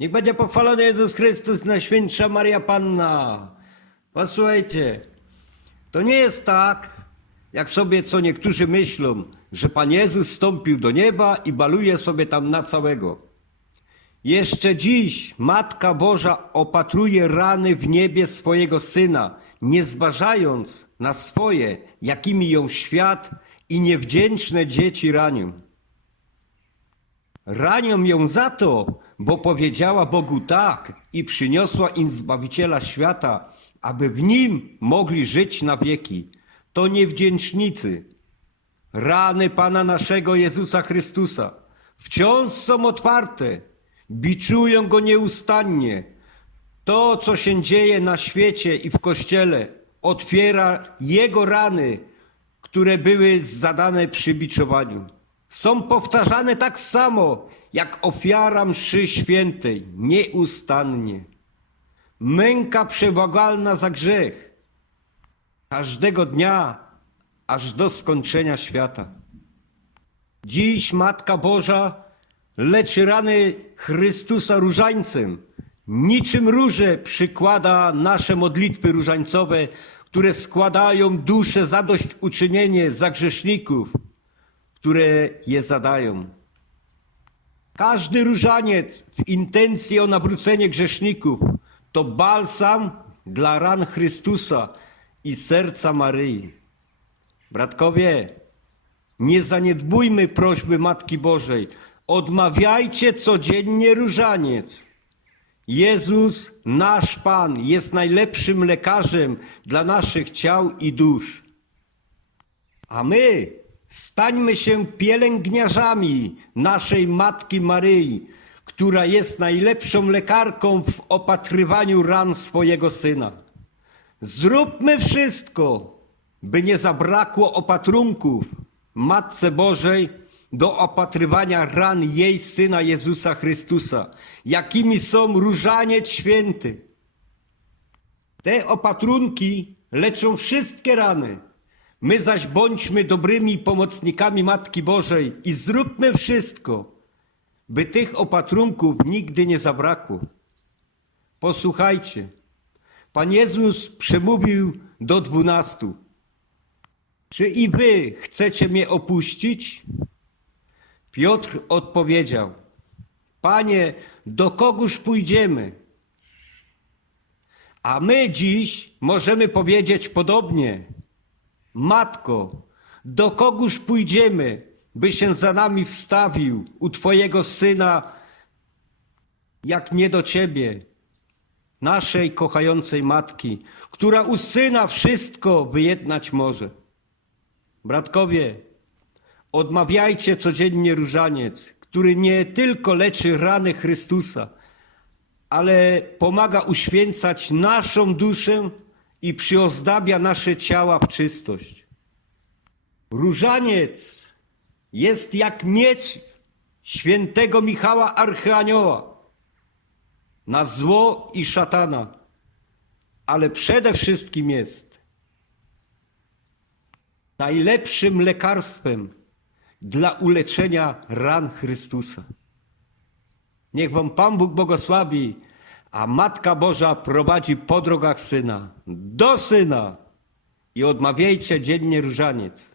Niech będzie pochwalony Jezus Chrystus, Najświętsza Maria Panna. Posłuchajcie, to nie jest tak, jak sobie co niektórzy myślą, że Pan Jezus stąpił do nieba i baluje sobie tam na całego. Jeszcze dziś Matka Boża opatruje rany w niebie swojego Syna, nie zważając na swoje, jakimi ją świat i niewdzięczne dzieci ranią. Ranią ją za to, bo powiedziała Bogu tak i przyniosła im Zbawiciela świata, aby w Nim mogli żyć na wieki. To niewdzięcznicy. Rany Pana naszego Jezusa Chrystusa wciąż są otwarte, biczują Go nieustannie. To, co się dzieje na świecie i w Kościele, otwiera Jego rany, które były zadane przy biczowaniu. Są powtarzane tak samo, jak ofiara mszy świętej, nieustannie. Męka przebłagalna za grzech, każdego dnia, aż do skończenia świata. Dziś Matka Boża leczy rany Chrystusa różańcem. Niczym róże przykłada nasze modlitwy różańcowe, które składają duszę zadośćuczynienie za grzeszników, które je zadają. Każdy różaniec w intencji o nawrócenie grzeszników to balsam dla ran Chrystusa i serca Maryi. Bratkowie, nie zaniedbujmy prośby Matki Bożej. Odmawiajcie codziennie różaniec. Jezus, nasz Pan, jest najlepszym lekarzem dla naszych ciał i dusz. A my stańmy się pielęgniarzami naszej Matki Maryi, która jest najlepszą lekarką w opatrywaniu ran swojego Syna. Zróbmy wszystko, by nie zabrakło opatrunków Matce Bożej do opatrywania ran jej Syna Jezusa Chrystusa, jakimi są różaniec święty. Te opatrunki leczą wszystkie rany. My zaś bądźmy dobrymi pomocnikami Matki Bożej i zróbmy wszystko, by tych opatrunków nigdy nie zabrakło. Posłuchajcie, Pan Jezus przemówił do dwunastu. Czy i wy chcecie mnie opuścić? Piotr odpowiedział: Panie, do kogóż pójdziemy? A my dziś możemy powiedzieć podobnie: Matko, do kogóż pójdziemy, by się za nami wstawił u Twojego syna, jak nie do Ciebie, naszej kochającej matki, która u syna wszystko wyjednać może. Bratkowie, odmawiajcie codziennie różaniec, który nie tylko leczy rany Chrystusa, ale pomaga uświęcać naszą duszę i przyozdabia nasze ciała w czystość. Różaniec jest jak miecz świętego Michała Archanioła na zło i szatana, ale przede wszystkim jest najlepszym lekarstwem dla uleczenia ran Chrystusa. Niech Wam Pan Bóg błogosławi, a Matka Boża prowadzi po drogach Syna, do Syna i odmawiajcie dziennie różaniec.